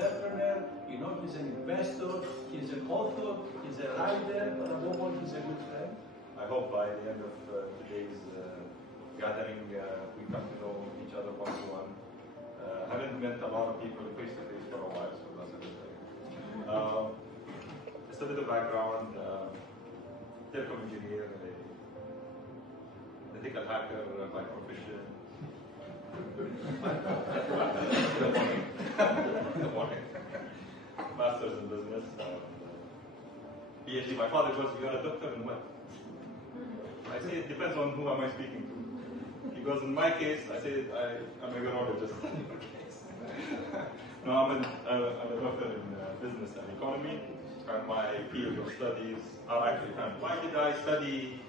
entrepreneur, you know he's an investor, he's an author, he's a writer, but above all, he's a good friend. I hope by the end of today's gathering, we come to know each other one-to-one. Haven't met a lot of people face-to-face for a while, so that's a good thing. Just a bit of background. Telecom engineer, ethical hacker by profession. Good morning. Masters in business. PhD. My father goes, "You are a doctor in what?" I say it depends on who am I speaking to. He goes, "In my case," I say, "I'm a urologist." No, I'm a doctor in business and economy, and my field of studies are actually family. Why did I study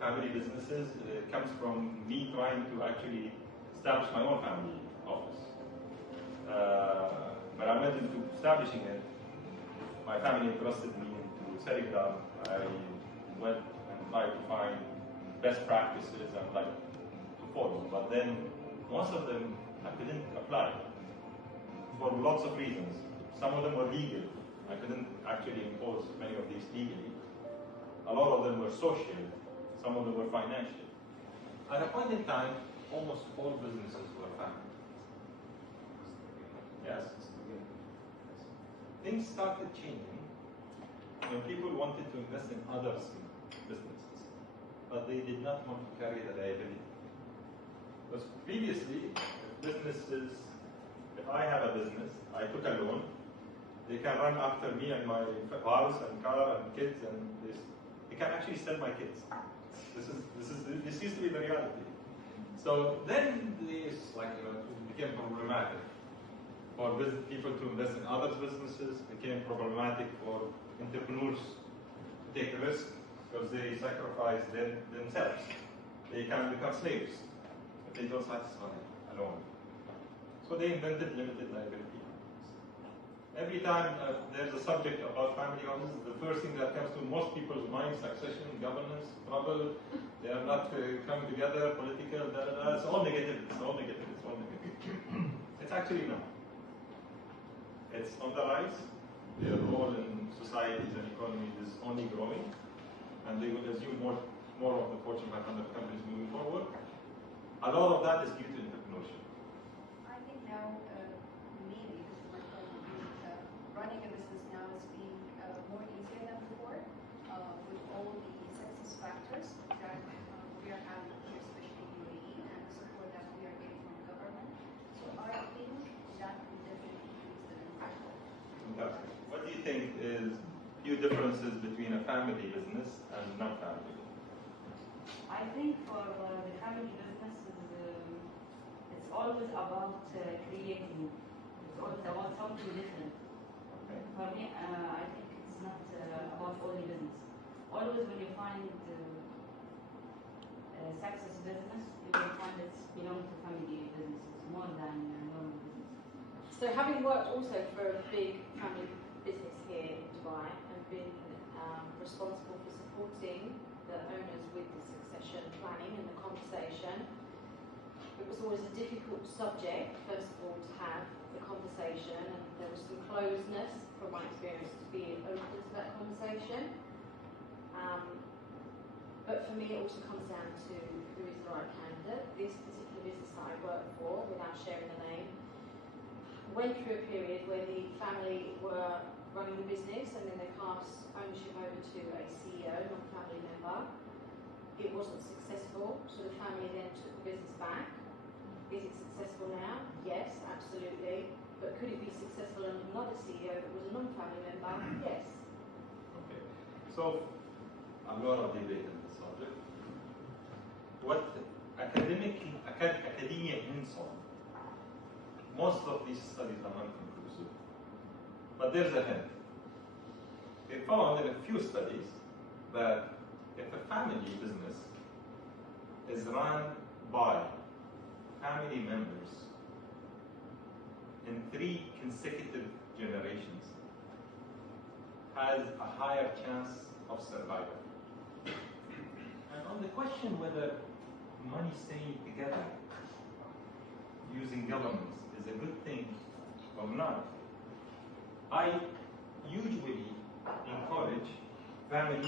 family businesses? It comes from me trying to actually establish my own family office. But I went into establishing it. My family entrusted me into setting it up. I went and tried to find best practices and like to follow. But then most of them I couldn't apply for lots of reasons. Some of them were legal. I couldn't actually impose many of these legally. A lot of them were social. Some of them were financial. At a point in time, almost all businesses were family. Yes? Things started changing when people wanted to invest in others' businesses, but they did not want to carry the liability. Because previously, businesses, if I have a business, I took a loan, they can run after me and my house and car and kids, and they can actually sell my kids. This used to be the reality. So then this became problematic for people to invest in others' businesses. Became problematic for entrepreneurs to take a risk because they sacrifice themselves. They can become slaves if they don't satisfy alone. So they invented limited liability. Every time there's a subject about family offices, the first thing that comes to most people's minds: succession, governance, trouble. They are not coming together, political. It's all negative. It's all negative. It's all negative. It's actually not. It's on the rise. Their role in societies and economies is only growing, and they will assume more of the Fortune 500 companies moving forward. A lot of that is due to entrepreneurship. I think now, maybe, this is my point of view, running a business now is being more easier than before, with all the success factors that we are having here, especially in UAE, and the support that we are getting from the government. So I think that will definitely increase the impact. Fantastic. What do you think is few differences between a family business and non-family business? I think for the family business, it's always about creating. It's always about something different. Okay. For me, I think it's not about only business. Always when you find a success business, you will find it belongs to family businesses more than normal business. So having worked also for a big family business here in Dubai and been responsible for supporting the owners with the succession planning and the conversation, it was always a difficult subject, first of all, to have the conversation, and there was some closeness from my experience to be open to that conversation. But for me, it also comes down to who is the right candidate. This particular business that I work for, without sharing the name, went through a period where the family were running the business and then they passed ownership over to a CEO, not a family member. It wasn't successful, so the family then took the business back. Is it successful now? Yes, absolutely. But could it be successful under another CEO that was a non-family member? Yes. Okay. So, a lot of debate on this subject. What academia hints on, most of these studies are non-conclusive. But there's a hint. They found in a few studies that if a family business is run by family members in 3 consecutive generations, has a higher chance of survival. And on the question whether money staying together using governments is a good thing or not, I usually encourage families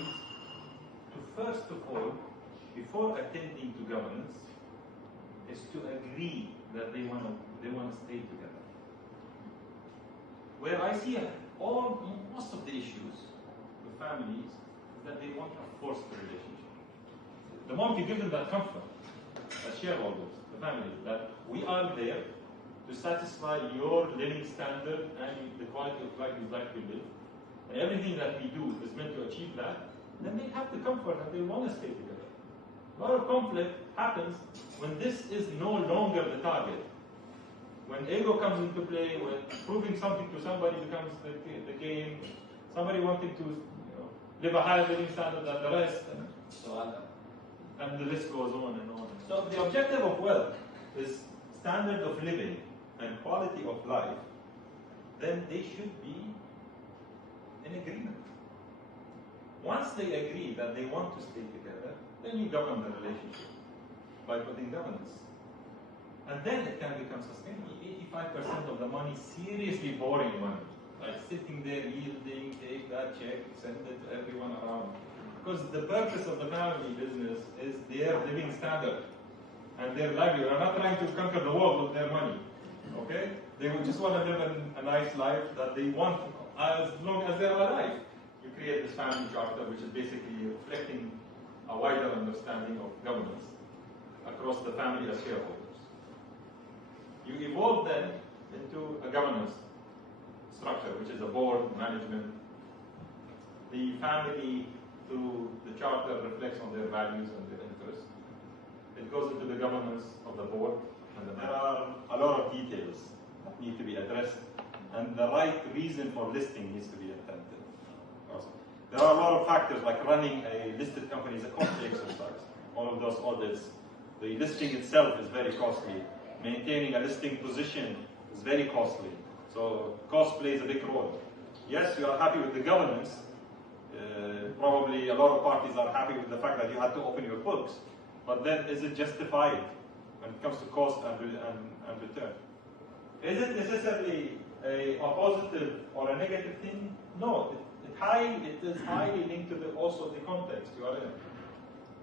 to first of all, before attending to governance, is to agree that they want to stay together. Where I see most of the issues with families is that they want a forced relationship. The moment you give them that comfort, as shareholders, the family, that we are there to satisfy your living standard and the quality of life you'd like to live, and everything that we do is meant to achieve that, then they have the comfort that they want to stay together. A lot of conflict happens when this is no longer the target. When ego comes into play, when proving something to somebody becomes the game, somebody wanting to live a higher living standard than the rest, and the list goes on and on. So the objective of wealth is standard of living and quality of life, then they should be in agreement. Once they agree that they want to stay together, then you govern the relationship by putting governance. And then it can become sustainable. 85% of the money, seriously boring money, like sitting there yielding, take that check, send it to everyone around. Because the purpose of the family business is their living standard and their livelihood. They're not trying to conquer the world with their money. Okay? They would just want to live a nice life that they want as long as they're alive. You create this family charter, which is basically reflecting a wider understanding of governance across the family as shareholders. You evolve then into a governance structure, which is a board, management. The family, through the charter, reflects on their values and their interests. It goes into the governance of the board. And there are a lot of details that need to be addressed, and the right reason for listing needs to be attended. Also, there are a lot of factors, like running a listed company is a costly exercise. All of those audits, the listing itself is very costly. Maintaining a listing position is very costly. So cost plays a big role. Yes, you are happy with the governance. Probably a lot of parties are happy with the fact that you had to open your books. But then, is it justified when it comes to cost and return? Is it necessarily a positive or a negative thing? No. It is highly linked to also the context you are in.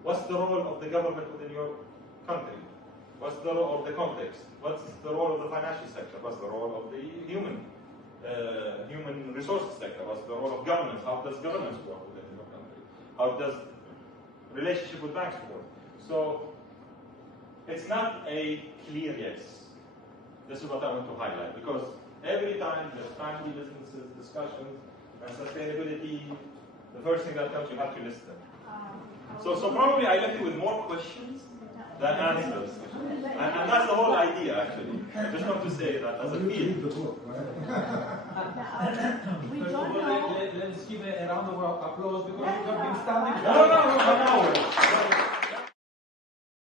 What's the role of the government within your country? What's the role of the context? What's the role of the financial sector? What's the role of the human resources sector? What's the role of governance? How does governance work within your country? How does relationship with banks work? So it's not a clear yes. This is what I want to highlight, because every time there's family businesses, discussions, and sustainability, the first thing that comes, you have to list them. So probably I left you with more questions than answers. And that's the whole idea, actually. Just want to say that as a field. First of all, let's give a round of applause because we have been standing for No, 1 hour.